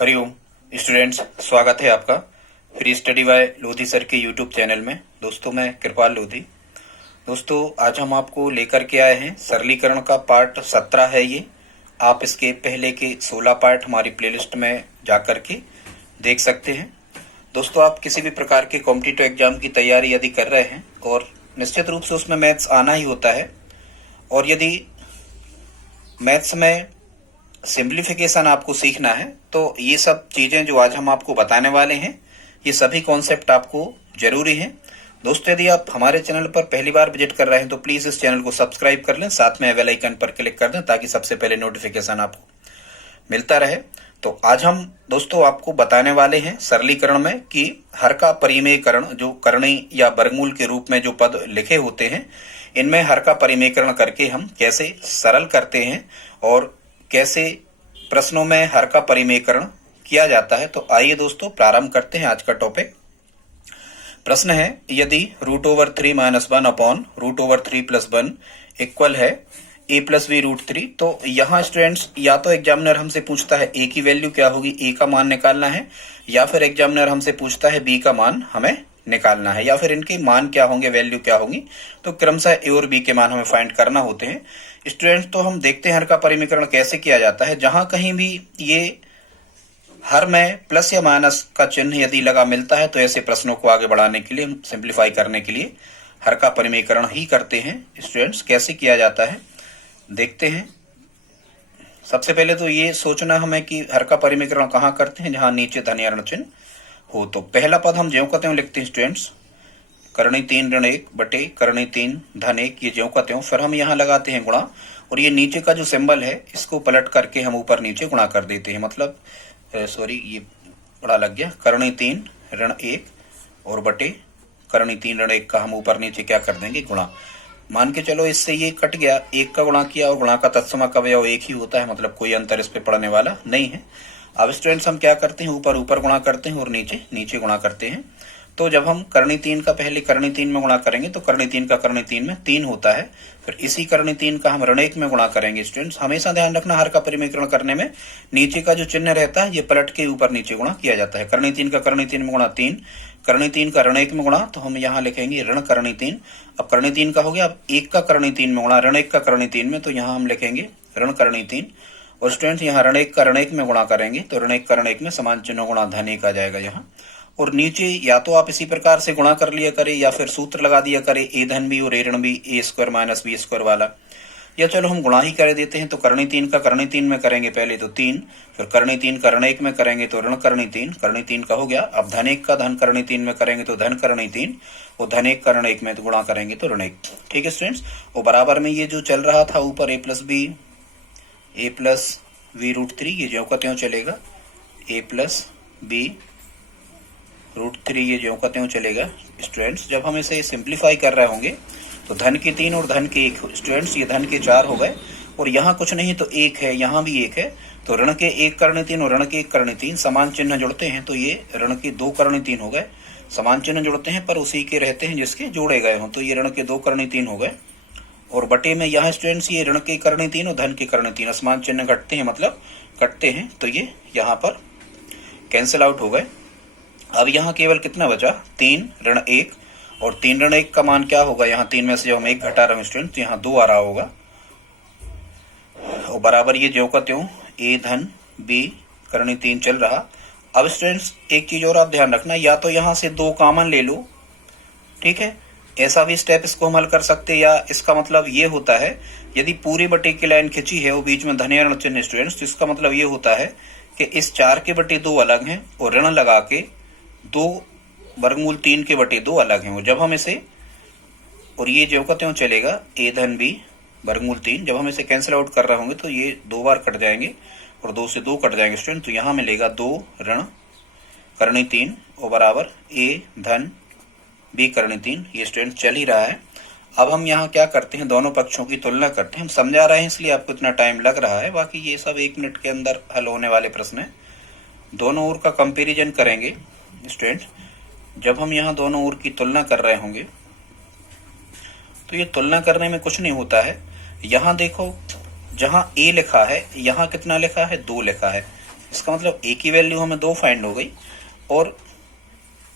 Hariom students, स्वागत है आपका free study bye Lodhi sir के यूट्यूब चैनल में। दोस्तों, मैं कृपाल लोधी। दोस्तों, आज हम आपको लेकर के आए हैं सरलीकरण का पार्ट 17 है ये। आप इसके पहले के 16 पार्ट हमारी प्लेलिस्ट में जाकर के देख सकते हैं। दोस्तों, आप किसी भी प्रकार के कॉम्पिटिटिव एग्जाम की तैयारी यदि कर रहे हैं और निश्चित रूप से उसमें मैथ्स आना ही होता है, और यदि मैथ्स में सिंप्लीफिकेशन आपको सीखना है तो ये सब चीजें जो आज हम आपको बताने वाले हैं, ये सभी कॉन्सेप्ट आपको जरूरी हैं। दोस्तों, यदि आप हमारे चैनल पर पहली बार विजिट कर रहे हैं तो प्लीज इस चैनल को सब्सक्राइब कर लें, साथ में बेल आइकन पर क्लिक कर दें ताकि सबसे पहले नोटिफिकेशन आपको मिलता रहे। तो आज हम दोस्तों आपको बताने वाले हैं सरलीकरण में कि हर का परिमेयकरण, जो करणी या वर्गमूल के रूप में जो पद लिखे होते हैं, इनमें हर का परिमेयकरण करके हम कैसे सरल करते हैं और कैसे प्रश्नों में हर का परिमेयकरण किया जाता है। तो आइए दोस्तों प्रारंभ करते हैं आज का टॉपिक। प्रश्न है, यदि √3 - 1 अपॉन √3 + 1 इक्वल है a + b √3, तो यहाँ स्टूडेंट्स या तो एग्जामिनर हमसे पूछता है a की वैल्यू क्या होगी, a का मान निकालना है, या फिर एग्जामिनर हमसे पूछता है b का मान हमें निकालना है, या फिर इनके मान क्या होंगे, वैल्यू क्या होगी। तो क्रमशः a और b के मान हमें फाइंड करना होते हैं स्टूडेंट्स। तो हम देखते हैं हर का परिमेयकरण कैसे किया जाता है। जहां कहीं भी ये हर में प्लस या माइनस का चिन्ह यदि लगा मिलता है तो ऐसे प्रश्नों को आगे बढ़ाने के लिए, सिंप्लीफाई करने के लिए हर का परिमेयकरण ही करते हैं। स्टूडेंट्स, कैसे किया जाता है देखते हैं। सबसे पहले तो ये सोचना हमें कि हर का परिमेयकरण कहाँ करते हैं, जहां नीचे धन या ऋण चिन्ह हो। तो पहला पद हम ज्यों का त्यों लिखते हैं स्टूडेंट्स, करणी 3 ऋण 1 बटे करणी 3 धन 1, ये ज्यों का त्यों। फिर हम यहाँ लगाते हैं गुणा, और ये नीचे का जो सिंबल है इसको पलट करके हम ऊपर नीचे गुणा कर देते हैं। मतलब ये बड़ा लग गया, करणी 3 ऋण 1 और बटे करणी 3 ऋण 1 का हम ऊपर नीचे क्या कर देंगे, गुणा। मान के चलो इससे ये कट गया, एक का गुणा किया और गुणा का तत्समक अवयव एक ही होता है, मतलब कोई अंतर इस पे पड़ने वाला नहीं है। अब स्टूडेंट्स हम क्या करते हैं, ऊपर ऊपर गुणा करते हैं और नीचे नीचे गुणा करते हैं। तो जब हम करणी 3 का पहले करणी 3 में गुणा करेंगे तो करणी 3 का करणी 3 में 3 होता है। फिर इसी करणी 3 का हम ऋण 1 में गुणा करेंगे। स्टूडेंट्स, हमेशा ध्यान रखना हर का परिमेयकरण करने में नीचे का जो चिन्ह रहता है ये पलट के ऊपर नीचे गुणा किया जाता है। करणी 3 का करणी 3 में गुणा 3, करणी 3 का ऋण 1 में गुणा, तो हम यहाँ लिखेंगे ऋण करणी 3। अब करणी 3 का हो गया, अब 1 का करणी 3 में गुणा ऋण 1 का करणी 3 में, तो यहाँ हम लिखेंगे ऋण करणी 3। और स्टूडेंट्स, यहाँ ऋण 1 का ऋण 1 में गुणा करेंगे तो ऋण 1 का ऋण 1 में समान चिन्ह गुणा धन 1 आ जाएगा यहाँ। और नीचे या तो आप इसी प्रकार से गुणा कर लिया करें या फिर सूत्र लगा दिया करें a धन b और a ऋण b a² - b² वाला, या चलो हम गुणा ही कर देते हैं। तो करणी 3 का करणी 3 में करेंगे पहले तो 3, फिर करणी 3 का ऋण 1 में करेंगे तो ऋण करणी 3, करणी 3 का हो गया। अब धन 1 का धन करणी 3 में करेंगे तो धन करणी 3, और धन 1 का ऋण 1 में तो गुणा करेंगे तो ऋण 1। ठीक है स्टूडेंट्स, और बराबर में ये जो चल रहा था ऊपर a + b √3, ये ज्यों का त्यों चलेगा, a + b √3 ये ज्यों का त्यों चलेगा। स्टूडेंट्स, जब हम इसे सिंप्लीफाई कर रहे होंगे तो धन के 3 और धन के 1, स्टूडेंट्स ये धन के 4 हो गए, और यहाँ कुछ नहीं तो 1 है, यहाँ भी 1 है, तो ऋण के 1 करणी 3 और ऋण के 1 करणी 3 समान चिन्ह जुड़ते हैं, तो ये ऋण के 2 करणी 3 हो गए। समान चिन्ह जुड़ते हैं पर उसी के रहते हैं जिसके जोड़े गए हों, तो ये ऋण के 2 करणी 3 हो गए। और बटे में यहाँ स्टूडेंट्स ये ऋण के करणी 3 और धन के करणी 3 असमान चिन्ह घटते हैं, मतलब कटते हैं, तो ये यहाँ पर कैंसिल आउट हो गए। अब यहाँ केवल कितना बचा, 3 ऋण 1, और 3 ऋण 1 का मान क्या होगा, यहाँ 3 में से जब हम 1 घटा रहे हैं स्टूडेंट तो यहाँ 2 आ रहा होगा, और बराबर ये ज्यों का त्यों a धन b करणी 3 चल रहा। अब स्टूडेंट्स एक चीज और आप ध्यान रखना, या तो यहाँ से 2 कॉमन ले लो, ठीक है, ऐसा भी स्टेप इसको हम हल कर सकते हैं, या इसका मतलब ये होता है यदि पूरी बटे की लाइन खिंची है और बीच में धन या ऋण चिन्ह स्टूडेंट्स, तो इसका मतलब ये होता है कि इस 4 के बटे 2 अलग हैं और ऋण लगा के 2 वर्गमूल 3 के बटे 2 अलग हैं। और जब हम इसे, और ये ज्यों का त्यों चलेगा a धन b वर्गमूल 3, जब हम इसे कैंसिल आउट कर रहे होंगे तो ये 2 बार कट जाएंगे और 2 से 2 कट जाएंगे स्टूडेंट, तो यहाँ मिलेगा 2 ऋण करणी 3 और बराबर a धन b करणी 3। ये स्टूडेंट चल ही रहा है। अब हम यहाँ क्या करते हैं, दोनों पक्षों की तुलना करते हैं। हम समझा रहे हैं इसलिए आपको इतना टाइम लग रहा है, बाकी ये सब 1 मिनट के अंदर हल होने वाले प्रश्न है। दोनों ओर का कंपैरिजन करेंगे स्टूडेंट। जब हम यहाँ दोनों ओर की तुलना कर रहे होंगे तो ये तुलना करने में कुछ नहीं होता है। यहाँ देखो, जहाँ a लिखा है यहाँ कितना लिखा है, 2 लिखा है, इसका मतलब ए की वैल्यू हमें 2 फाइंड हो गई। और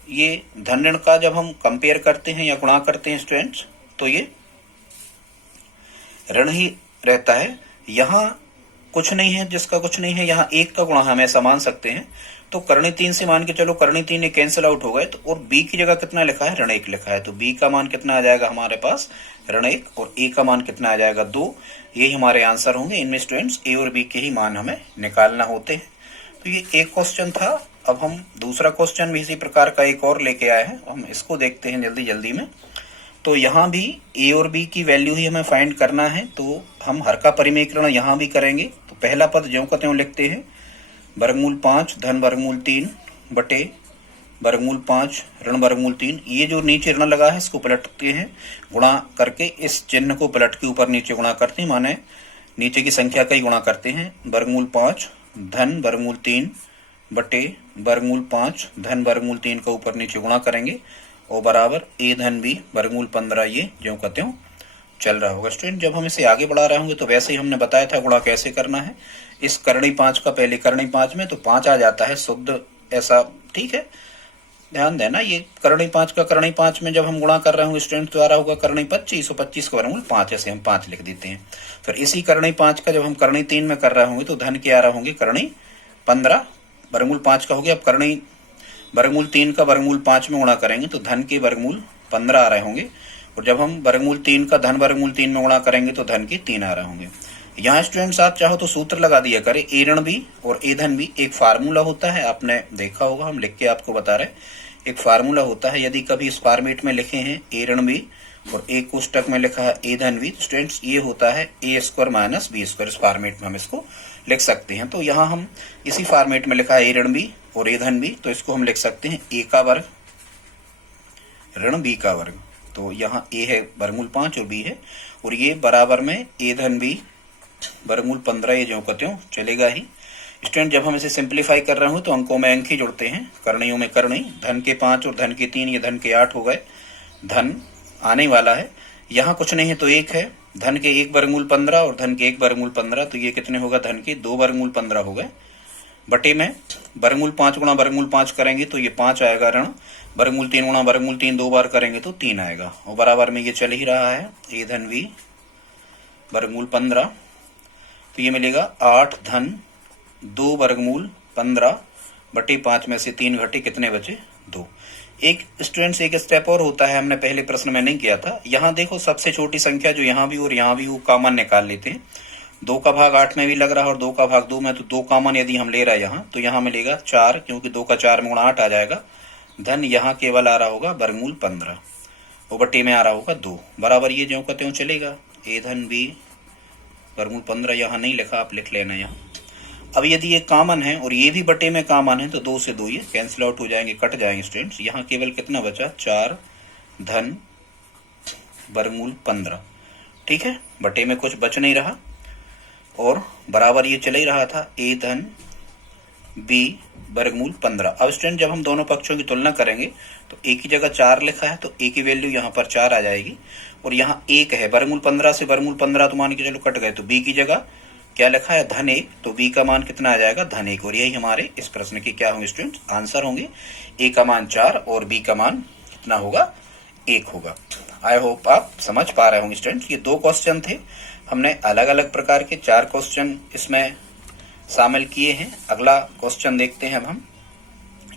ये धन ऋण का जब हम कंपेयर करते हैं या गुणा करते हैं स्टूडेंट्स, तो ये ऋण ही रहता है। यहाँ कुछ नहीं है, जिसका कुछ नहीं है, यहाँ 1 का गुणा हम ऐसा मान सकते हैं। तो करणी 3 से मान के चलो, करणी 3 कैंसिल आउट हो गए, तो और बी की जगह कितना लिखा है, ऋण 1 लिखा है, तो बी का मान कितना आ जाएगा हमारे पास, ऋण 1, और ए का मान कितना आ जाएगा, 2। यही हमारे आंसर होंगे। इनमें स्टूडेंट्स ए और बी के ही मान हमें निकालना होते हैं। तो ये एक क्वेश्चन था। अब हम दूसरा क्वेश्चन भी इसी प्रकार का एक और लेके आए हैं, हम इसको देखते हैं जल्दी जल्दी में। तो यहाँ भी ए और बी की वैल्यू ही हमें फाइंड करना है, तो हम हर का परिमेकरण यहाँ भी करेंगे। तो पहला पद ज्यों का त्यों लिखते हैं, वर्गमूल 5 धन वर्गमूल 3 बटे वर्गमूल 5 ऋण वर्गमूल 3। ये जो नीचे ऋण लगा है इसको पलटते हैं, गुणा करके इस चिन्ह को पलट के ऊपर नीचे गुणा करते हैं, माने नीचे की संख्या का ही गुणा करते हैं। वर्गमूल 5 धन वर्गमूल 3 बटे वर्गमूल 5 धन वर्गमूल 3 का ऊपर नीचे गुणा करेंगे, और बराबर ए धन बी वर्गमूल 15। ये ज्यों का त्यों चल रहा होगा। स्टूडेंट जब हम इसे आगे बढ़ा रहे होंगे तो वैसे ही हमने बताया था गुणा कैसे करना है। इस करणी 5 का पहले करणी 5 में तो 5 आ जाता है शुद्ध, ऐसा ठीक है, ध्यान देना। ये करणी 5 का करणी 5 में जब हम गुणा कर रहे होंगे स्टूडेंट तो आ रहा होगा करणी 25, और 25 का वर्गमूल 5, ऐसे हम 5 लिख देते हैं। फिर इसी करणी 5 का जब हम करणी 3 में कर रहे होंगे तो धन के आ रहे होंगे करणी 15, वर्गमूल 5 का हो गया। अब करणी वर्गमूल 3 का वर्गमूल 5 में गुणा करेंगे तो धन के वर्गमूल 15 आ रहे होंगे, और जब हम वर्गमूल 3 का धन वर्गमूल 3 में गुणा करेंगे तो धन के 3 आ रहे होंगे। यहाँ स्टूडेंट्स आप चाहो तो सूत्र लगा दिया करें, ए ऋण बी और ए धन बी एक फार्मूला होता है, आपने देखा होगा, हम लिख के आपको बता रहे। एक फार्मूला होता है, यदि कभी इस फॉर्मेट में लिखे हैं ए ऋण बी और एक कोष्टक में लिखा है ए धन बी, स्टूडेंट्स ये होता है ए स्क्वायर माइनस बी स्क्वायर। इस फॉर्मेट में हम इसको लिख सकते हैं। तो यहाँ हम इसी फॉर्मेट में लिखा है ए ऋण बी और ए धन बी, तो इसको हम लिख सकते हैं ए का वर्ग ऋण बी का वर्ग। तो यहाँ ए है वर्गमूल 5 और बी है, और ये बराबर में ए धन बी वर्गमूल 15, ये ज्यों का त्यों चलेगा ही। स्टूडेंट जब हम इसे सिंप्लीफाई कर रहे हो तो अंकों में अंक ही जुड़ते हैं, करणियों में करणी। धन के 5 और धन के 3, ये धन के 8 हो गए, धन आने वाला है। यहाँ कुछ नहीं है तो 1 है, धन के 1 वर्गमूल 15 और धन के 1 वर्गमूल 15, तो ये कितने होगा, धन के 2 वर्गमूल 15 हो गए। बटे में वर्गमूल 5 गुणा वर्गमूल 5 करेंगे तो ये 5 आएगा ऋण, वर्गमूल 3 गुणा वर्गमूल 3 2 बार करेंगे तो 3 आएगा, और बराबर में ये चल ही रहा है ए धन बी वर्गमूल 15। तो ये मिलेगा 8 धन 2 वर्गमूल 15 बटे 5 में से 3 घटे, कितने बचे, 2। एक स्टूडेंट्स एक स्टेप और होता है, हमने पहले प्रश्न में नहीं किया था। यहाँ देखो सबसे छोटी संख्या जो यहाँ भी और यहाँ भी, वो कॉमन निकाल लेते हैं। 2 का भाग 8 में भी लग रहा है और 2 का भाग 2 में, तो 2 कॉमन यदि हम ले रहे हैं यहाँ, तो यहाँ मिलेगा 4, क्योंकि 2 का 4 में गुणा 8 आ जाएगा। धन यहाँ केवल आ रहा होगा वर्गमूल 15, और बटे में आ रहा होगा 2, बराबर ये ज्यों का त्यों चलेगा। ए धन बी वर्गमूल 15 यहाँ नहीं लिखा, आप लिख लेना यहाँ। अब यदि ये कॉमन है और ये भी बटे में कॉमन है तो 2 से 2 ये कैंसिल आउट हो जाएंगे, कट जाएंगे स्टूडेंट्स। यहाँ केवल कितना बचा, 4 धन वर्गमूल 15, ठीक है, बटे में कुछ बच नहीं रहा, और बराबर ये चल ही रहा था ए धन बी वर्गमूल 15। अब स्टूडेंट जब हम दोनों पक्षों की तुलना करेंगे तो ए की जगह 4 लिखा है, तो ए की वैल्यू यहाँ पर 4 आ जाएगी, और यहाँ 1 है, वर्गमूल 15 से वर्गमूल 15 तो मान के चलो कट गए, तो बी की जगह क्या लिखा है, धन 1, तो बी का मान कितना आ जाएगा, धन 1, और यही हमारे इस प्रश्न के क्या होंगे स्टूडेंट्स, आंसर होंगे। ए का मान 4 और बी का मान कितना होगा, 1 होगा। आई होप आप समझ पा रहे होंगे स्टूडेंट्स। ये 2 क्वेश्चन थे, हमने अलग अलग प्रकार के 4 क्वेश्चन इसमें शामिल किए हैं। अगला क्वेश्चन देखते हैं अब हम,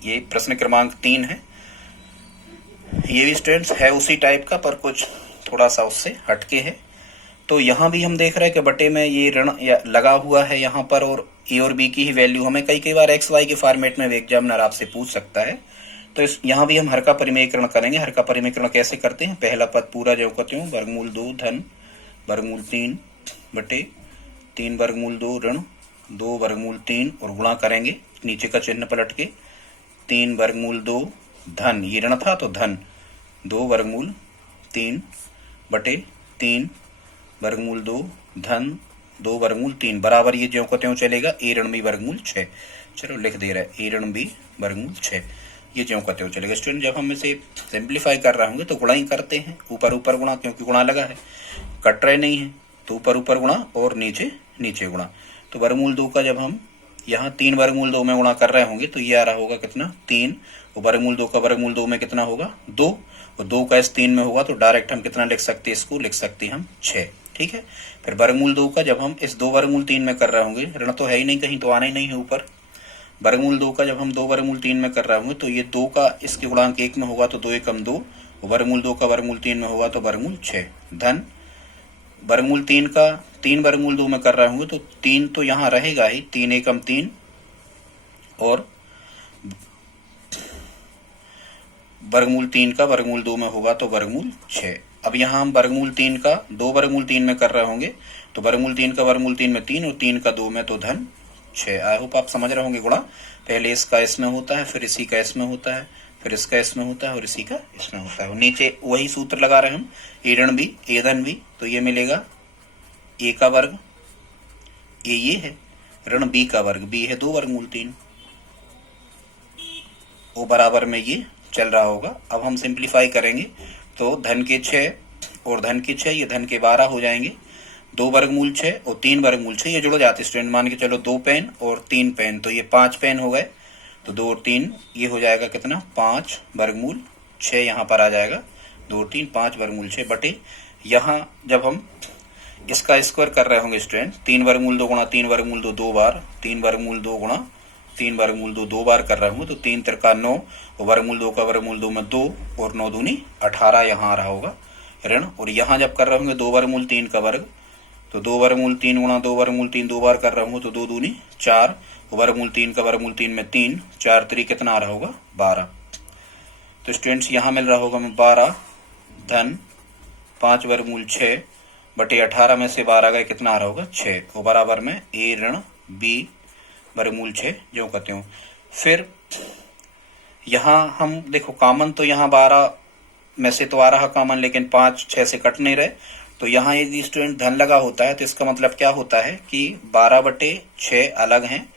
ये प्रश्न क्रमांक 3 है। ये भी स्टूडेंट्स है उसी टाइप का, पर कुछ थोड़ा सा उससे हटके है। तो यहाँ भी हम देख रहे हैं कि बटे में ये ऋण लगा हुआ है यहाँ पर, और ए और बी की ही वैल्यू हमें कई बार एक्स वाई के फॉर्मेट में एग्जामिनर आपसे पूछ सकता है। तो इस यहाँ भी हम हर का परिमेयकरण करेंगे। हर का परिमेयकरण कैसे करते हैं, पहला पद पूरा जो करते हूँ, वर्गमूल 2 धन वर्गमूल 3 बटे 3 वर्गमूल 2 ऋण 2 वर्गमूल 3, और गुणा करेंगे नीचे का चिन्ह पलट के, 3 वर्गमूल 2 धन, ये ऋण था तो धन 2 वर्गमूल 3 बटे 3 वर्गमूल 2 धन 2 वर्गमूल 3, बराबर ये ज्यों को त्यों चलेगा ए ऋण बी वर्गमूल 6। चलो लिख दे रहा है ए ऋण बी वर्गमूल 6, ये ज्यों का त्यों चलेगा। स्टूडेंट जब हम इसे सिंप्लीफाई कर रहे होंगे तो गुणा ही करते हैं, ऊपर ऊपर गुणा, क्योंकि गुणा लगा है, कट रहे नहीं है, तो ऊपर ऊपर गुणा और नीचे नीचे गुणा। तो वर्गमूल 2 का जब हम यहाँ 3 वर्गमूल 2 में गुणा कर रहे होंगे तो ये आ रहा होगा कितना 3, और वर्गमूल 2 का वर्गमूल 2 में कितना होगा 2, और 2 का इस 3 में होगा तो डायरेक्ट हम कितना लिख सकते हैं, इसको लिख सकते हैं हम 6। ठीक है, फिर वर्गमूल 2 का जब हम इस 2 वर्गमूल 3 में कर रहे होंगे, ऋण तो है ही नहीं कहीं, तो आना ही नहीं है ऊपर। वर्गमूल 2 का जब हम 2 वर्गमूल 3 में कर रहे होंगे तो ये 2 का इसके गुणांक 1 में होगा तो 2 एकम 2, वर्गमूल 2 का वर्गमूल 3 में होगा तो वर्गमूल 6, धन वर्गमूल 3 का 3 वर्गमूल 2 में कर रहे होंगे तो 3 तो यहाँ रहेगा ही, 3 एकम 3, और वर्गमूल 3 का वर्गमूल 2 में होगा तो वर्गमूल 6। अब यहाँ हम वर्गमूल 3 का 2 वर्गमूल 3 में कर रहे होंगे तो वर्गमूल 3 का वर्गमूल 3 में 3 और 3 का 2 में तो धन 6। आई होप आप समझ रहे होंगे गुणा, पहले इसका इसमें होता है, फिर इसी का इसमें होता है, फिर इसका इसमें होता है और इसी का इसमें होता है। नीचे वही सूत्र लगा रहे हम, ए ऋण बी ए धन बी, तो ये मिलेगा ए का वर्ग, ये है ऋण बी का वर्ग, बी है 2 वर्गमूल 3, वो बराबर में ये चल रहा होगा। अब हम सिंप्लीफाई करेंगे तो धन के 6 और धन के 6, ये धन के 12 हो जाएंगे, 2 वर्गमूल 6 और 3 वर्गमूल 6 ये जुड़ जाते स्टूडेंट, मान के चलो 2 पेन और 3 पेन, तो ये 5 पेन हो गए, तो 2 और 3 ये हो जाएगा कितना 5 वर्गमूल 6 यहाँ पर आ जाएगा, 2 और 3 5 वर्गमूल 6 बटे, यहाँ जब हम इसका स्क्वायर कर रहे होंगे स्टूडेंट, 3 वर्गमूल 2 गुणा 3 वर्गमूल 2 2 बार, 3 वर्गमूल 2 गुणा 3 वर्गमूल 2 2 बार कर रहा हूँ तो 3 त्रिका 9, वर्गमूल 2 का वर्गमूल 2 में 2 और 9 दूनी 18 यहाँ आ रहा होगा ऋण। और यहाँ जब कर रहे होंगे 2 वर्गमूल 3 का वर्ग, तो 2 वर्गमूल 3 गुणा 2 वर्गमूल 3 2 बार कर रहा हूँ तो 2 दूनी 4, वर्गमूल 3 का वर्गमूल 3 में 3, 4 3 कितना आ रहा होगा 12। तो स्टूडेंट्स यहाँ मिल रहा होगा हमें 12 धन 5 वर्गमूल 6 बटे 18 में से 12 गए कितना आ रहा होगा 6, और बराबर में ए ऋण बी वर्गमूल 6 जो कहते हो। फिर यहाँ हम देखो कॉमन तो यहाँ 12 में से तो आ रहा कॉमन, लेकिन 5 6 से कट नहीं रहे, तो यहाँ यदि स्टूडेंट धन लगा होता है तो इसका मतलब क्या होता है कि 12 बटे 6 अलग हैं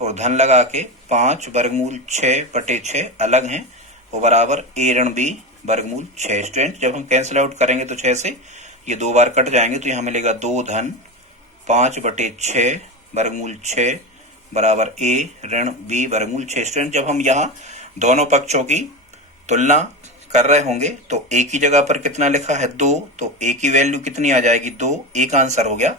और धन लगा के 5 वर्गमूल 6 बटे 6 अलग हैं, वो बराबर ए ऋण बी वर्गमूल 6। स्टूडेंट जब हम कैंसिल आउट करेंगे तो 6 से ये 2 बार कट जाएंगे तो यहाँ मिलेगा 2 धन 5 बटे 6 वर्गमूल 6 बराबर ए ऋण बी वर्गमूल 6। स्टूडेंट जब हम यहाँ दोनों पक्षों की तुलना कर रहे होंगे तो ए की जगह पर कितना लिखा है 2, तो ए की वैल्यू कितनी आ जाएगी 2, ए का आंसर हो गया,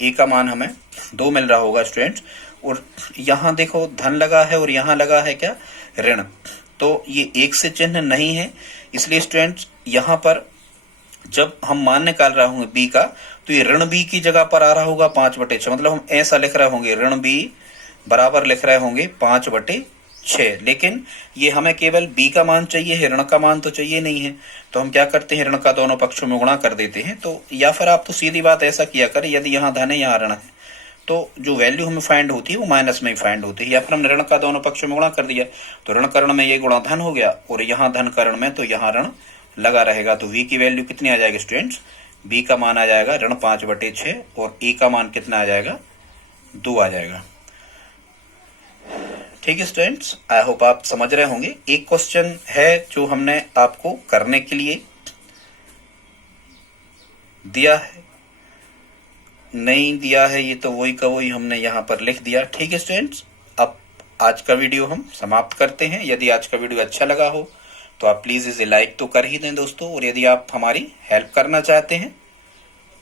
ए का मान हमें 2 मिल रहा होगा स्टूडेंट्स। और यहाँ देखो धन लगा है और यहाँ लगा है क्या ऋण, तो ये एक से चिन्ह नहीं है, इसलिए स्टूडेंट्स यहाँ पर जब हम मान निकाल रहे होंगे बी का तो ये ऋण बी की जगह पर आ रहा होगा 5 बटे 6, मतलब हम ऐसा लिख रहे होंगे ऋण बी बराबर लिख रहे होंगे 5 बटे 6, लेकिन ये हमें केवल बी का मान चाहिए है, ऋण का मान तो चाहिए नहीं है, तो हम क्या करते हैं ऋण का दोनों पक्षों में गुणा कर देते हैं। तो या फिर आप तो सीधी बात ऐसा किया करें, यदि यहाँ धन है यहाँ ऋण है तो जो वैल्यू हमें फाइंड होती है वो माइनस में ही फाइंड होती है, या फिर हमने ऋण का दोनों पक्षों में गुणा कर दिया तो ऋण कर्ण में ये गुणा धन हो गया और यहाँ धन कर्ण में तो यहाँ ऋण लगा रहेगा, तो v की वैल्यू कितनी आ जाएगी स्टूडेंट्स, b का मान आ जाएगा ऋण 5 बटे 6 और a का मान कितना आ जाएगा 2 आ जाएगा। ठीक है स्टूडेंट्स, आई होप आप समझ रहे होंगे। एक क्वेश्चन है जो हमने आपको करने के लिए दिया है, नहीं दिया है ये तो वही का वही हमने यहाँ पर लिख दिया। ठीक है स्टूडेंट्स, अब आज का वीडियो हम समाप्त करते हैं। यदि आज का वीडियो अच्छा लगा हो तो आप प्लीज इसे लाइक तो कर ही दें दोस्तों, और यदि आप हमारी हेल्प करना चाहते हैं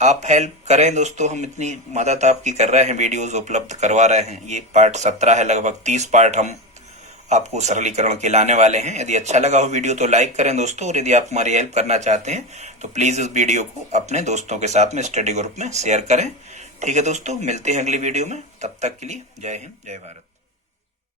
आप हेल्प करें दोस्तों, हम इतनी मदद आपकी कर रहे हैं, वीडियोस उपलब्ध करवा रहे हैं। ये पार्ट 17 है, लगभग 30 पार्ट हम आपको सरलीकरण के लाने वाले हैं। यदि अच्छा लगा हो वीडियो तो लाइक करें दोस्तों, और यदि आप हमारी हेल्प करना चाहते हैं तो प्लीज इस वीडियो को अपने दोस्तों के साथ में स्टडी ग्रुप में शेयर करें। ठीक है दोस्तों, मिलते हैं अगली वीडियो में, तब तक के लिए जय हिंद जय भारत।